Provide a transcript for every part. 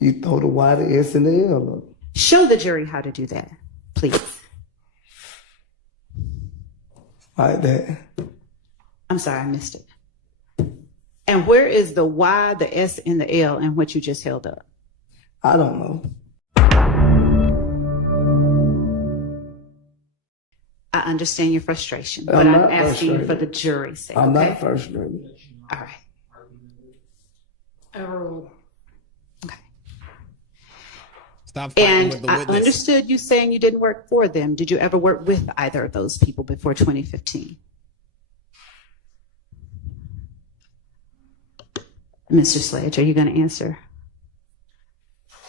You throw the Y, the S, and the L up. Show the jury how to do that, please. Like that. I'm sorry, I missed it. And where is the Y, the S, and the L in what you just held up? I don't know. I understand your frustration, but I'm asking you for the jury's sake. I'm okay? not frustrated. All right. Overruled. Okay. Stop fighting And with the I witness. understood you saying you didn't work for them. Did you ever work with either of those people before 2015? Mr. Sledge, are you going to answer?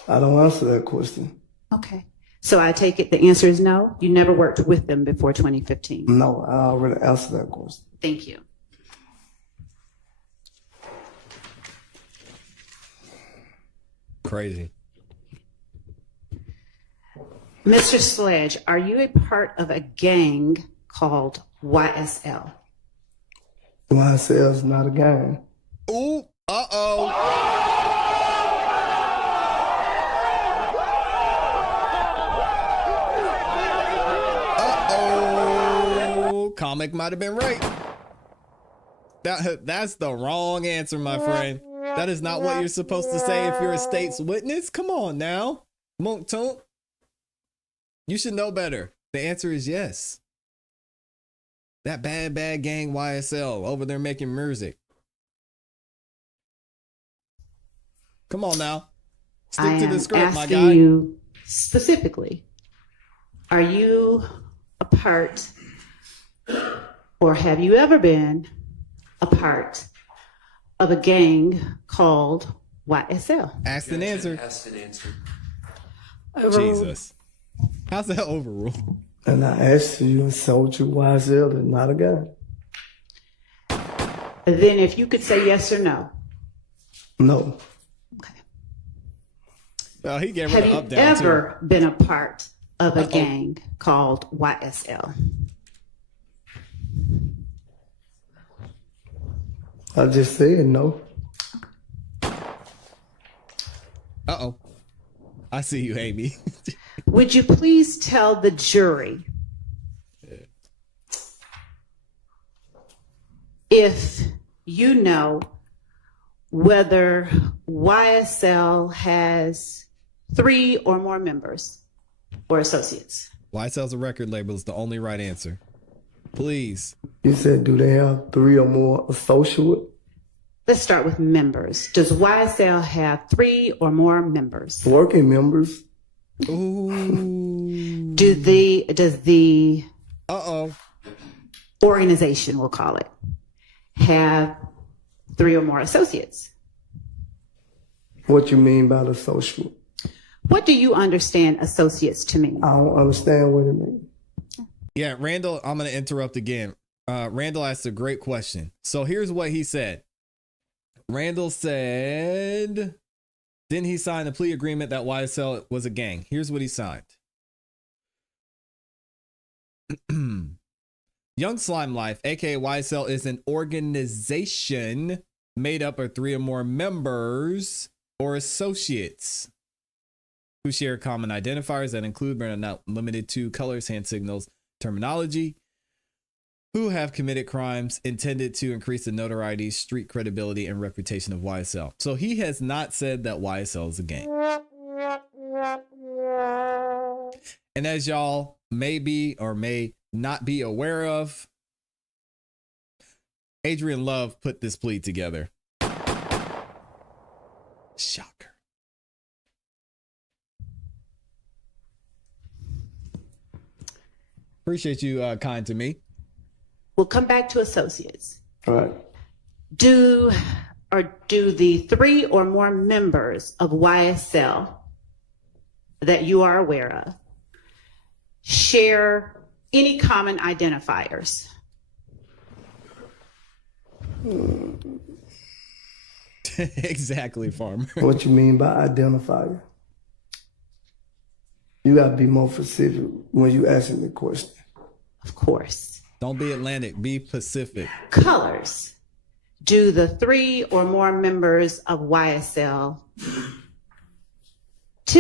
I don't answer that question. Okay. So I take it the answer is no? You never worked with them before 2015? No, I already answered that question. Thank you. Crazy. Mr. Sledge, are you a part of a gang called YSL? YSL is not a gang. Ooh, uh-oh. Comic might have been right. That's the wrong answer, my friend. That is not what you're supposed to say if you're a state's witness. Come on now, Mounk Tounk. You should know better. The answer is yes. That bad gang YSL over there making music. Come on now. Stick to the script, my guy. I am asking you specifically, are you a part, or have you ever been a part of a gang called YSL? Asked and answered. Asked and answered. Jesus. How's that overruled? And I asked you and told you YSL is not a gang. Then if you could say yes or no. No. Okay. Well, he gave her Have the you up down ever been a part of a gang called YSL? I just said no. Uh-oh. I see you, Amy. Would you please tell the jury if you know whether YSL has 3 or more members or associates? YSL's a record label is the only right answer. Please. You said, do they have 3 or more associates? Let's start with members. Does YSL have 3 or more members? Working members. Ooh. Does the Uh-oh. organization, we'll call it, have 3 or more associates? What you mean by the associate? What do you understand associates to mean? I don't understand what it means. Yeah, Randall, I'm going to interrupt again. Randall asked a great question. So here's what he said. Randall said, didn't he sign the plea agreement that YSL was a gang? Here's what he signed. Young Slime Life, aka YSL, is an organization made up of 3 or more members or associates who share common identifiers that include but are not limited to colors, hand signals, terminology, who have committed crimes intended to increase the notoriety, street credibility, and reputation of YSL. So he has not said that YSL is a gang. And as y'all may be or may not be aware of, Adrian Love put this plea together. Shocker. Appreciate you kind to me. We'll come back to associates. All right. Do the 3 or more members of YSL that you are aware of share any common identifiers? Exactly, Farmer. What you mean by identifier? You got to be more specific when you asking the question. Of course. Don't be Atlantic, be Pacific. Colors. Do the 3 or more members of YSL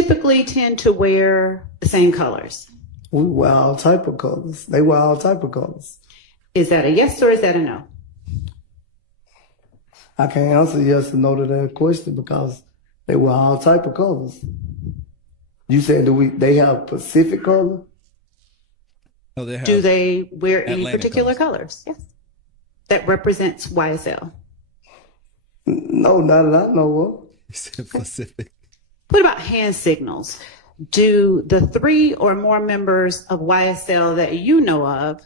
typically tend to wear the same colors? We wear all type of colors. They wear all type of colors. Is that a yes or is that a no? I can't answer yes or no to that question because they wear all type of colors. You said they have Pacific color? Oh, they have Do they wear any Atlantic particular colors? Yes. That represents YSL. No, not that I know Pacific. What about hand signals? Do the 3 or more members of YSL that you know of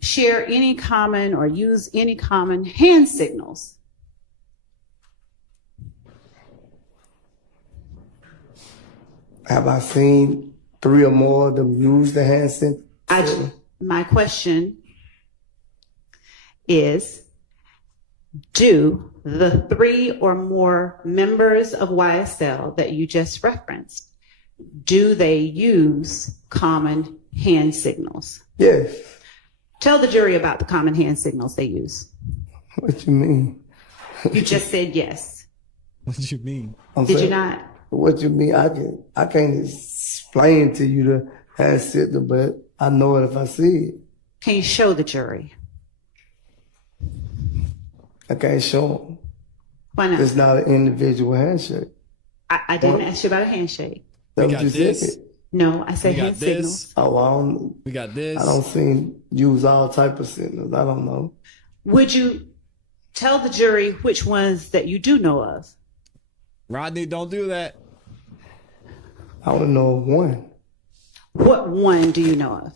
share any common or use any common hand signals? of. Have I seen 3 or more of them use the hand signal? My question is, do the 3 or more members of YSL that you just referenced, do they use common hand signals? Yes. Tell the jury about the common hand signals they use. What you mean? You just said yes. What do you mean? Did you not? What you mean? I can't explain to you the hand signal, but I know it if I see it. Can you show the jury? I can't show them. Why not? It's not an individual handshake. I didn't ask you about a handshake. We That's got what you this. said. No, I said We got hand this. signals. Oh, We got this. I don't see use all type of signals. I don't know. Would you tell the jury which ones that you do know of? Rodney, don't do that. I only know of one. What one do you know of?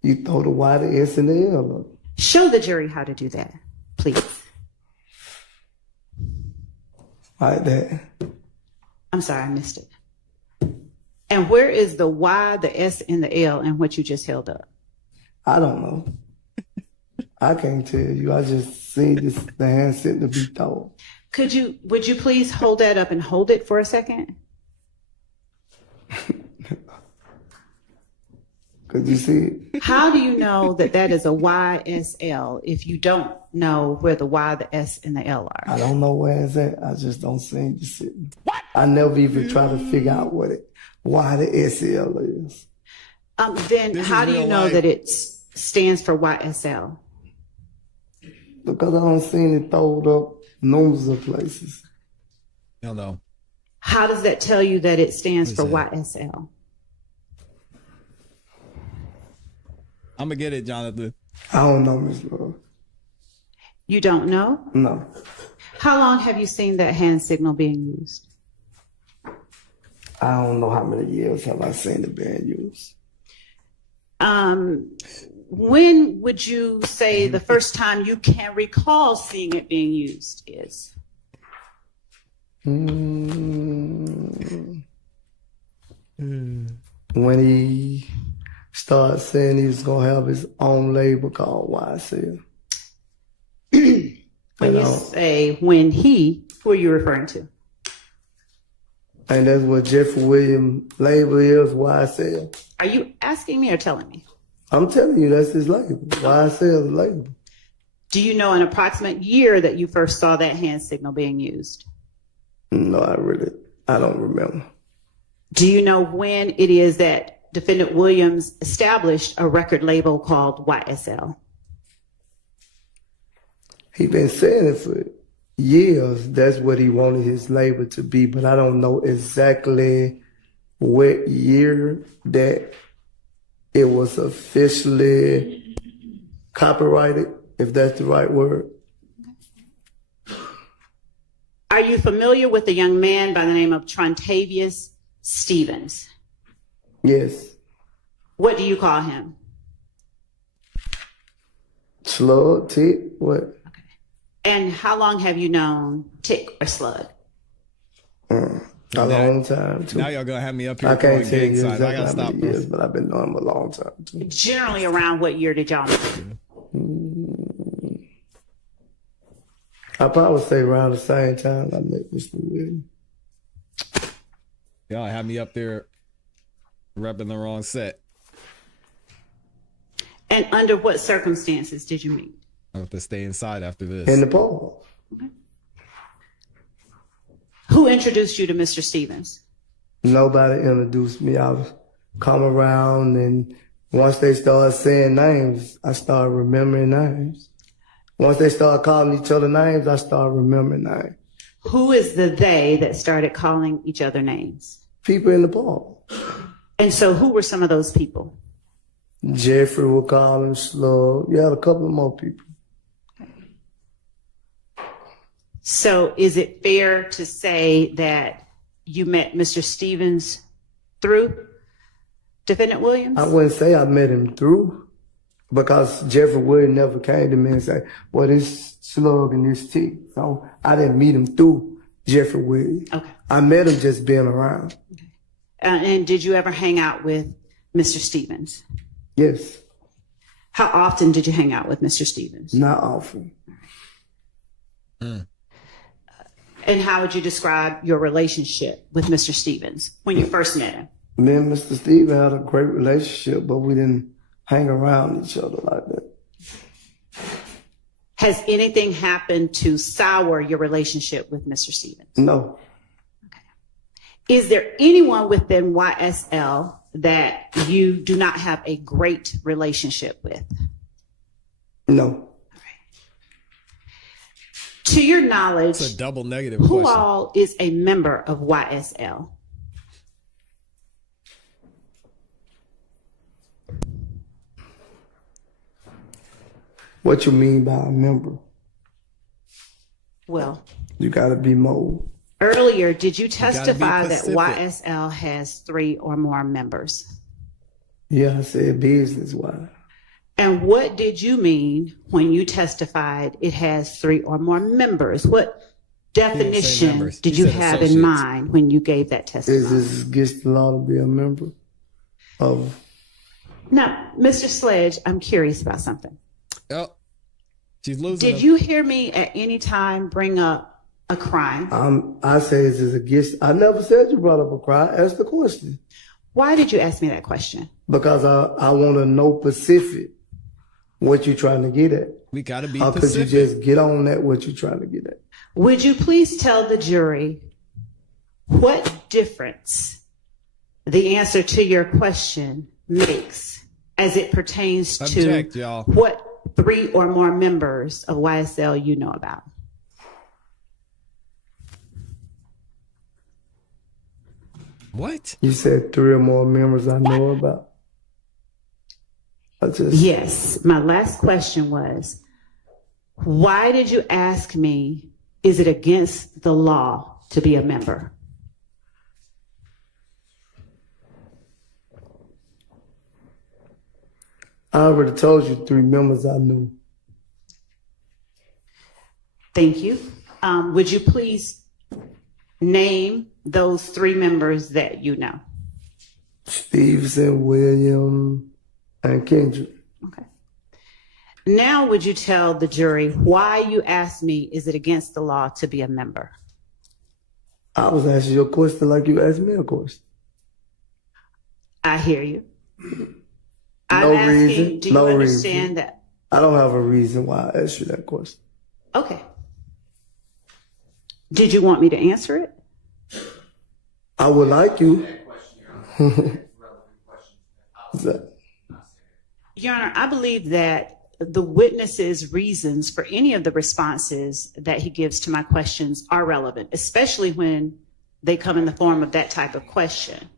You throw the Y, the S, and the L up. Show the jury how to do that, please. Like that. I'm sorry, I missed it. And where is the Y, the S, and the L in what you just held up? I don't know. I can't tell you. I just seen the hand signal be thrown. Would you please hold that up and hold it for a second? Could you see it? How do you know that that is a YSL if you don't know where the Y, the S, and the L are? I don't know where it's at. I just don't see the signal. What? I never even try to figure out why the SL is. Then This how is do you real know life. that it stands for YSL? Because I don't see it throwed up numbers of places. No, no. How does that tell you that it stands for What YSL? I'm gonna get it, Jonathan. I don't know, Miss Love. You don't know? No. How long have you seen that hand signal being used? I don't know how many years have I seen it being used. When would you say the first time you can recall seeing it being used is? When he started saying he was going to have his own label called YSL. When you say when he, who are you referring to? And that's what Jeffrey Williams' label is, YSL. Are you asking me or telling me? I'm telling you, that's his label. YSL label. Do you know an approximate year that you first saw that hand signal being used? No, I don't remember. Do you know when it is that Defendant Williams established a record label called YSL? He been saying it for years. That's what he wanted his label to be, but I don't know exactly what year that it was officially copyrighted, if that's the right word. Are you familiar with a young man by the name of Trontavious Stevens? Yes. What do you call him? Slug, tick, what? And how long have you known Tick or Slug? A long time, too. Now y'all gonna have me up here I can't going tell you gang signs. I exactly gotta how stop. many years, but I've been knowing him a long time, too. Generally around what year did y'all know? I probably say around the same time I met Mr. Williams. Y'all have me up there repping the wrong set. And under what circumstances did you meet? I have to stay inside after this. In the ball. Who introduced you to Mr. Stevens? Nobody introduced me. I was come around, and once they started saying names, I started remembering names. Once they started calling each other names, I started remembering names. Who is the they that started calling each other names? People in the park. And so who were some of those people? Jeffrey would call him Slug. You had a couple of more people. So is it fair to say that you met Mr. Stevens through Defendant Williams? I wouldn't say I met him through, because Jeffrey Wood never came to me and said, well, this Slug and this T. So I didn't meet him through Jeffrey Wood. Okay. I met him just being around. Okay. And did you ever hang out with Mr. Stevens? Yes. How often did you hang out with Mr. Stevens? Not often. And how would you describe your relationship with Mr. Stevens when you first met him? Me and Mr. Steve had a great relationship, but we didn't hang around each other like that. Has anything happened to sour your relationship with Mr. Stevens? No. Okay. Is there anyone within YSL that you do not have a great relationship with? No. To your knowledge, It's a double negative who question. all is a member of YSL? What you mean by a member? Well, You gotta be more. earlier, did you gotta be testify that specific. YSL has 3 or more members? Yeah, I said business-wise. And what did you mean when you testified it has 3 or more members? What definition members. did He you said have in associates. mind when you gave that Is testimony? this against the law to be a member of? Now, Mr. Sledge, I'm curious about something. Oh, she's losing. Did him. you hear me at any time bring up a crime? I say is this against? I never said you brought up a crime. Ask the question. Why did you ask me that question? Because I want to know specific what you trying to get at. We gotta be How could you specific. just get on that what you trying to get at? Would you please tell the jury what difference the answer to your question makes as it pertains Object, to y'all. what 3 or more members of YSL you know about? What? You said 3 or more members I know about. Yes. My last question was, why did you ask me, is it against the law to be a member? I already told you 3 members I knew. Thank you. Would you please name those 3 members that you know? Stevenson, William, and Kendrick. Okay. Now, would you tell the jury why you asked me, is it against the law to be a member? I was asking you a question like you asked me a question. I hear you. No I'm asking, reason, do you no understand reason. that? I don't have a reason why I asked you that question. Okay. Did you want me to answer it? I would like you. What's that? Your Honor, I believe that the witness's reasons for any of the responses that he gives to my questions are relevant, especially when they come in the form of that type of question.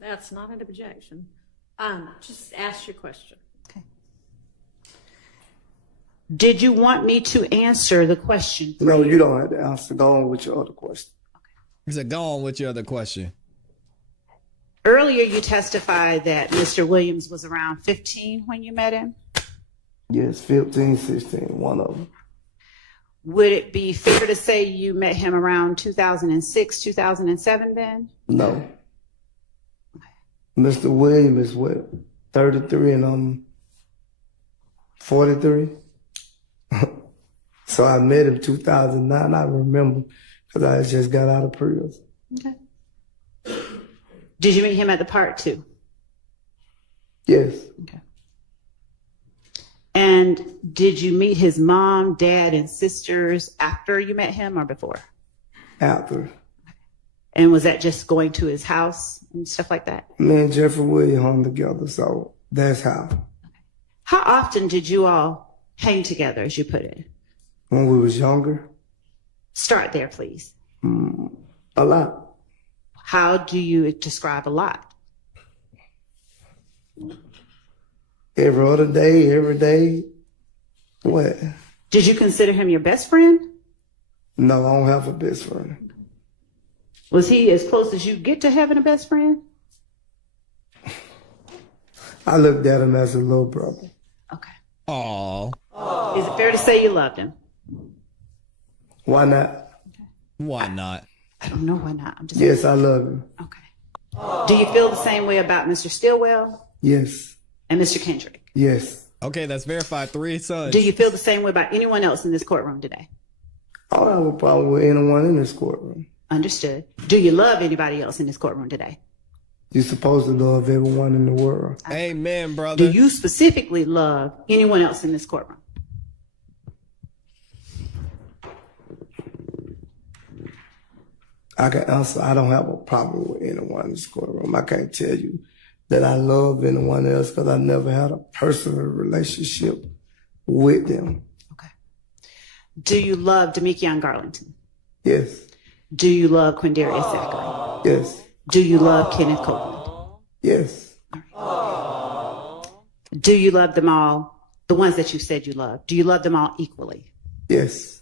That's not an objection. Just ask your question. Okay. Did you want me to answer the question? No, you don't have to answer. Go on with your other question. He said, go on with your other question. Earlier, you testified that Mr. Williams was around 15 when you met him. Yes, 15, 16, one of them. Would it be fair to say you met him around 2006, 2007 then? No. Mr. Williams is what? 33 and I'm 43. So I met him 2009. I remember because I just got out of prison. Okay. Did you meet him at the park too? Yes. Okay. And did you meet his mom, dad, and sisters after you met him or before? After. And was that just going to his house and stuff like that? Me and Jeffrey Williams hung together, so that's how. How often did you all hang together, as you put it? When we was younger, Start there, please. a lot. How do you describe a lot? Every other day, every day. What? Did you consider him your best friend? No, I don't have a best friend. Was he as close as you get to having a best friend? I looked at him as a little brother. Okay. Aw. Is it fair to say you loved him? Why not? Why not? I don't know why not. I'm just Yes, I love him. Okay. Do you feel the same way about Mr. Stillwell Yes. and Mr. Kendrick? Yes. Okay, that's verified. 3 sons. Do you feel the same way about anyone else in this courtroom today? I don't have a problem with anyone in this courtroom. Understood. Do you love anybody else in this courtroom today? You're supposed to love everyone in the world. Amen, brother. Do you specifically love anyone else in this courtroom? I can answer, I don't have a problem with anyone in this courtroom. I can't tell you that I love anyone else because I never had a personal relationship with them. Okay. Do you love Demekion Garlington? Yes. Do you love Quindarius Zachary? Yes. Do you love Kenneth Copeland? Yes. Do you love them all, the ones that you said you love? Do you love them all equally? Yes.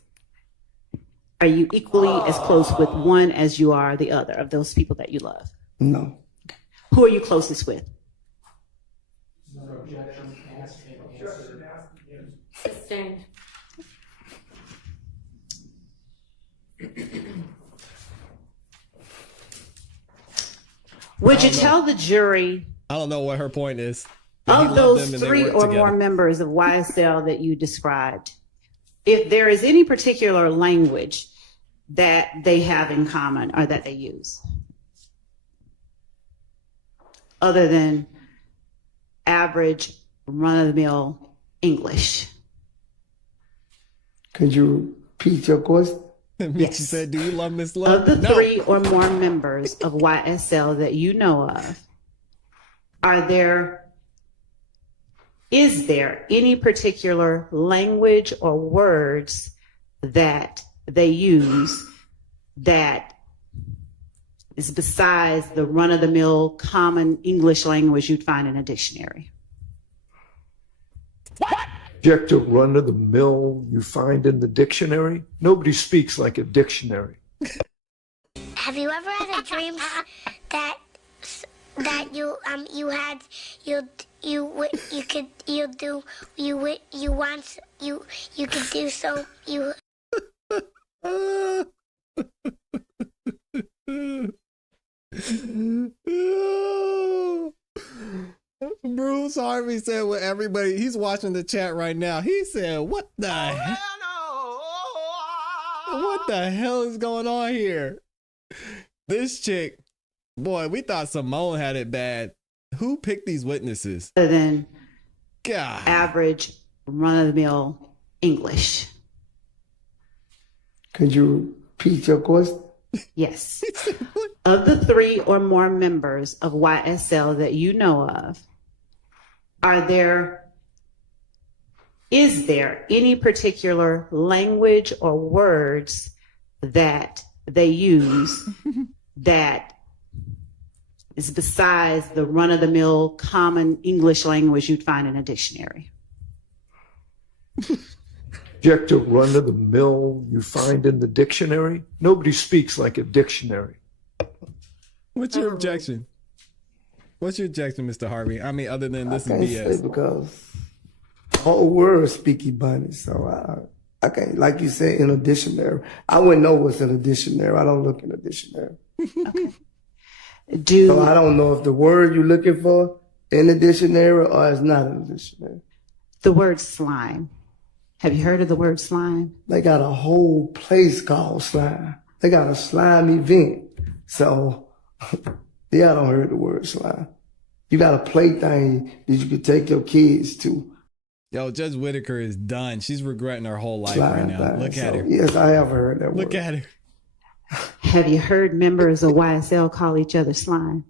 Are you equally as close with one as you are the other of those people that you love? No. Who are you closest with? Sustained. Would you tell the jury I don't know what her point is. That he of loved those them and they 3 worked or together. more members of YSL that you described, if there is any particular language that they have in common or that they use, other than average run-of-the-mill English? Could you repeat your question? Michi Yes. said, do you love Miss Love? Of the No. 3 or more members of YSL that you know of, is there any particular language or words that they use that is besides the run-of-the-mill common English language you'd find in a dictionary? Objective run of the mill you find in the dictionary? Nobody speaks like a dictionary. Have you ever had a dream that you could do so you Bruce Harvey said what everybody, he's watching the chat right now. He said, what the hell is going on here? This chick, boy, we thought Simone had it bad. Who picked these witnesses? Other than God. average run-of-the-mill English? Could you repeat your question? Yes. Of the 3 or more members of YSL that you know of, is there any particular language or words that they use that is besides the run-of-the-mill common English language you'd find in a dictionary? Objective run of the mill you find in the dictionary? Nobody speaks like a dictionary. What's your objection? What's your objection, Mr. Harvey? I mean, other than this is I can't say BS. because the whole world speaky bunny, so I can't, like you said, in a dictionary. I wouldn't know what's in a dictionary. I don't look in a dictionary. So I don't know if the word you're looking for in the dictionary or it's not in the dictionary. The word slime. Have you heard of the word slime? They got a whole place called slime. They got a slime event. So, yeah, I don't heard the word slime. You got a play thing that you could take your kids to. Yo, Judge Whitaker is done. She's regretting her whole life Slime right now. thing. Look at So, her. yes, I have heard that word. Look at her. Have you heard members of YSL call each other slime?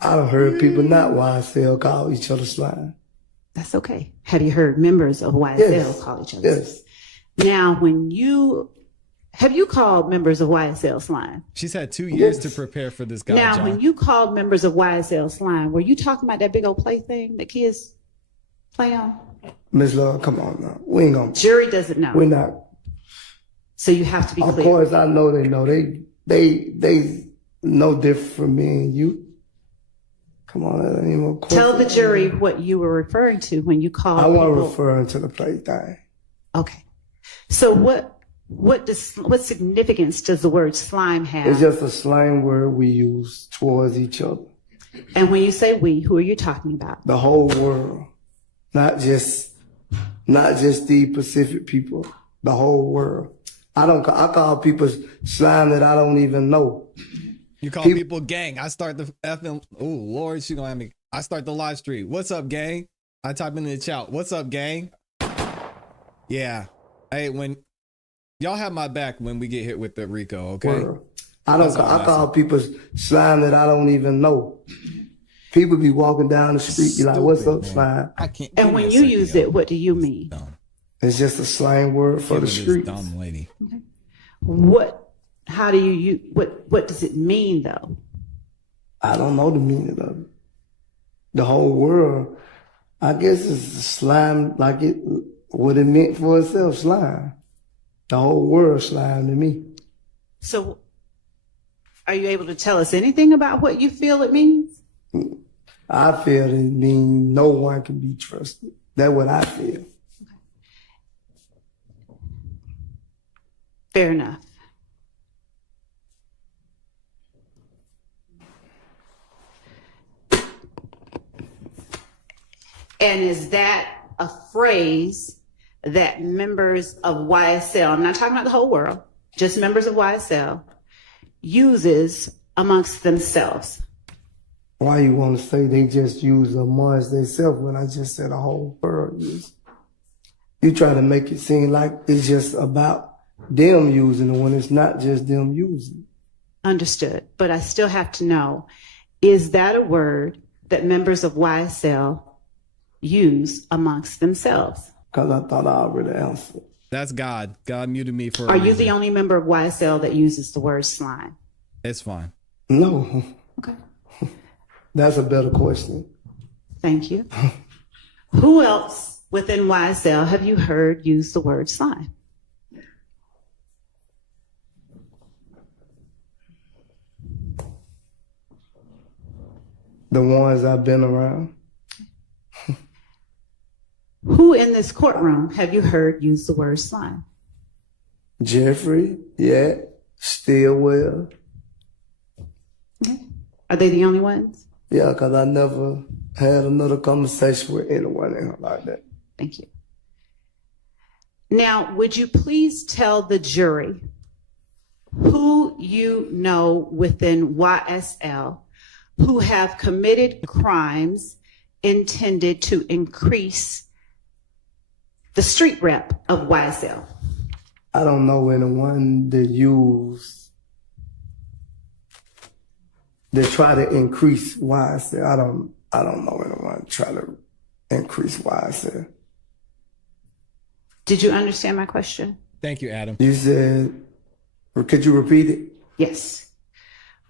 I've heard people not YSL call each other slime. That's okay. Have you heard members of YSL Yes. call each other Yes. Now, have you called members of YSL slime? She's had 2 years to Yes. prepare for this guy, Now, John. when you called members of YSL slime, were you talking about that big old play thing that kids play on? Miss Love, come on now. We ain't gonna. Jury doesn't know. We're not. So you have to be Of clear. course, I know they know. They no different from me and you. Come on, that ain't no question. Tell the jury what you were referring to when you called I wasn't people. referring to the play thing. Okay. So what significance does the word slime have? It's just a slang word we use towards each other. And when you say we, who are you talking about? The whole world, not just the Pacific people. The whole world. I call people slime that I don't even know. You call people gang. I start the effing. Oh Lord, she gonna have me. I start the live stream. What's up, gang? I type in the chat. What's up, gang? Yeah. Hey, when y'all have my back when we get hit with the Rico, okay? World. I call people slime that I don't even know. People be walking down the street, be like, "What's up, man. slime?" I can't. And when you use it, what do you mean? It's just a slang word for the streets. Dumb lady. How do you what does it mean though? I don't know the meaning of it. The whole world, I guess it's slime like it what it meant for itself, slime. The whole world slime to me. So are you able to tell us anything about what you feel it means? I feel it means no one can be trusted. That's what I feel. Fair enough. And is that a phrase that members of YSL, I'm not talking about the whole world, just members of YSL, uses amongst themselves? Why you want to say they just use amongst themselves when I just said the whole world use? You try to make it seem like it's just about them using it when it's not just them using it. Understood. But I still have to know, is that a word that members of YSL use amongst themselves? Because I thought I already answered. That's God. God muted me for. Are you the only member of YSL that uses the word slime? It's fine. No. Okay. That's a better question. Thank you. Who else within YSL have you heard use the word slime? The ones I've been around. Who in this courtroom have you heard use the word slime? Jeffrey, yeah, Stillwell. Okay. Are they the only ones? Yeah, because I never had another conversation with anyone like that. Thank you. Now, would you please tell the jury who you know within YSL who have committed crimes intended to increase the street rep of YSL? I don't know anyone that try to increase YSL. I don't know anyone try to increase YSL. Did you understand my question? Thank you, Adam. You said, could you repeat it? Yes.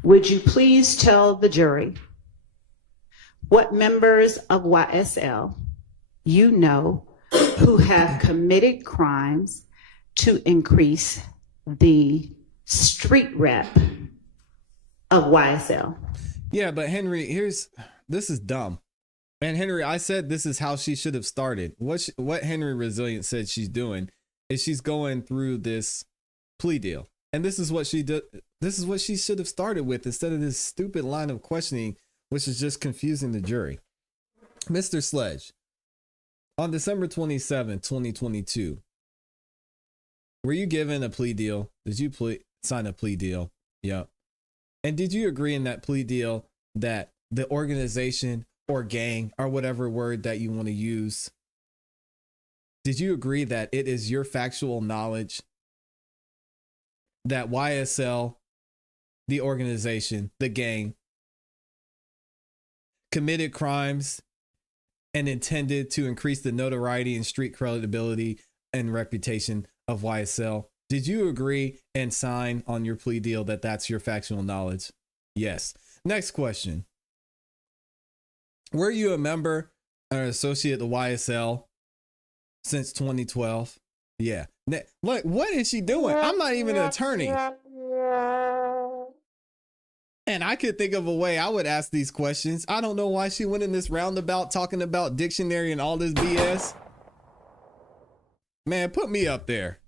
Would you please tell the jury what members of YSL you know who have committed crimes to increase the street rep of YSL? Yeah, but Henry, this is dumb. And Henry, I said this is how she should have started. What Henry Resilient said she's doing is she's going through this plea deal. And this is what she did. This is what she should have started with instead of this stupid line of questioning, which is just confusing the jury. Mr. Sledge, on December 27, 2022, were you given a plea deal? Did you sign a plea deal? Yep. And did you agree in that plea deal that the organization or gang or whatever word that you want to use, did you agree that it is your factual knowledge that YSL, the organization, the gang, committed crimes and intended to increase the notoriety and street credibility and reputation of YSL. Did you agree and sign on your plea deal that that's your factual knowledge? Yes. Next question. Were you a member or associate of the YSL since 2012? Yeah. Look, what is she doing? I'm not even an attorney. And I could think of a way I would ask these questions. I don't know why she went in this roundabout talking about dictionary and all this BS. Man, put me up there.